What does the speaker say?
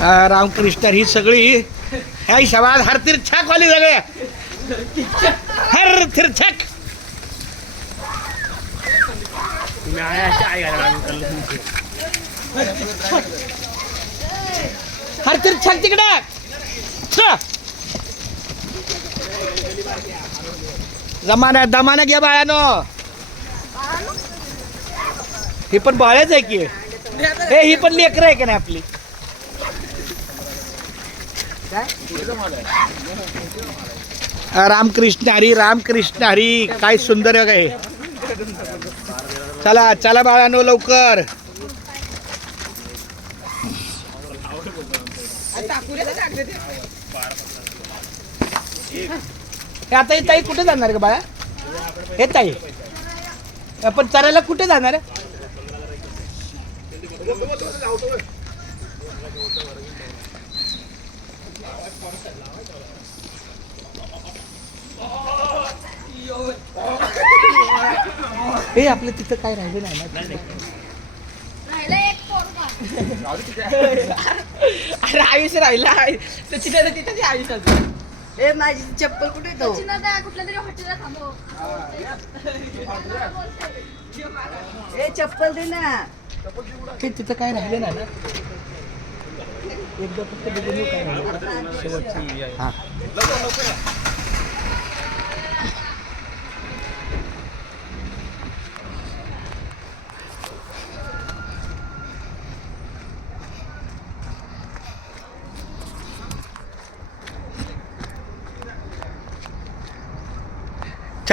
रामकृष्ण ही सगळी ह्या हिशोबात हर तीर्थक वाली सगळे हर तीर्थक हर तीर्थक तिकडे। छ. जमाना घ्या बाळानो। ही पण बाळच आहे की? हे ही पण लेकर आहे का नाही आपली? रामकृष्ण हरी रामकृष्ण हरी. काय सुंदर आहे चला चला बाळानो लवकर. आता हे ताई कुठे जाणार का बाळा? हे ताई. आपण चरायला कुठे जाणार? हे आपलं तिथं काय राहिलं नाही ना? राहिलं एक पोरगा. अरे आयुष्य राहिला त्याची त्याला तिथे ती आयुष्य अजून. ए माझी चप्पल कुठे तो? सचिन दादा कुठल्या तरी हॉटेलला थांबव. ए चप्पल दे ना. हे तिथं काय राहिलं नाही ना? एकदा फक्त बघून येऊ काय राहिलं. शेवटचं. हा